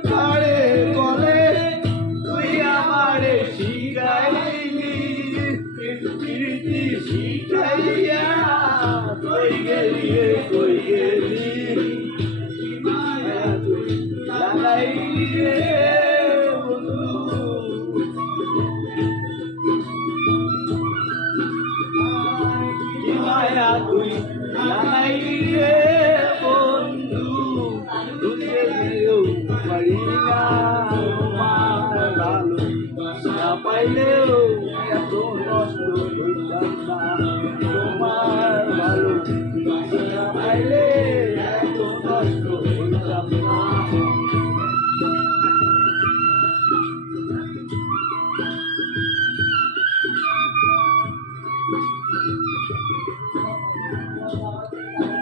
party. এত নষ্ট হইতাম না তোমার ভালো পাইলে এত নষ্ট হইতাম না থাকো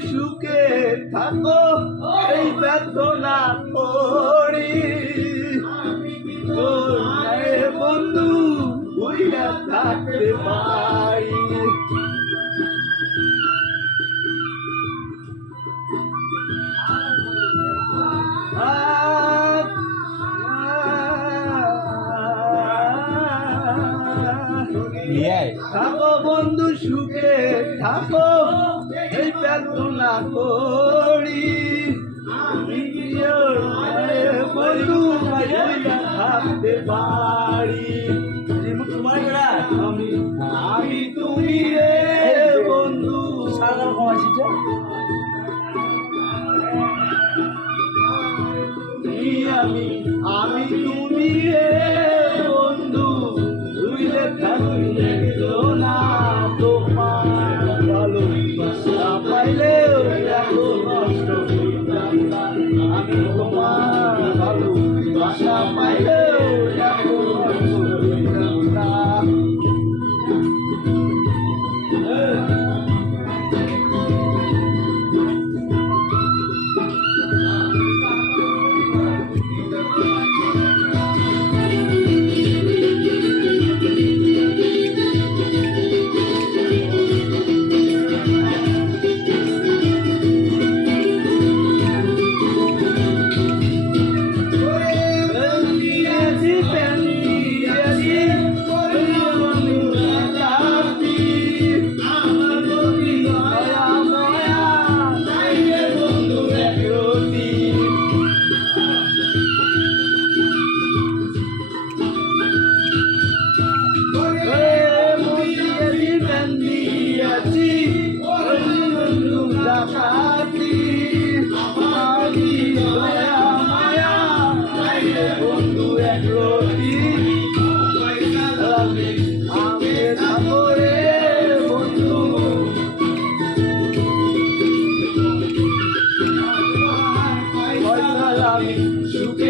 সুখে থাকো এই বেদনা করি। বন্ধু বুঝা থাকতে পারি। থাকো বন্ধু সুখে, থাকো, এই প্রার্থনা করি। বন্ধু থাকতে পারি। আমি আমি তুমি রে বন্ধু। সাগর কমাছি আমি Yeah.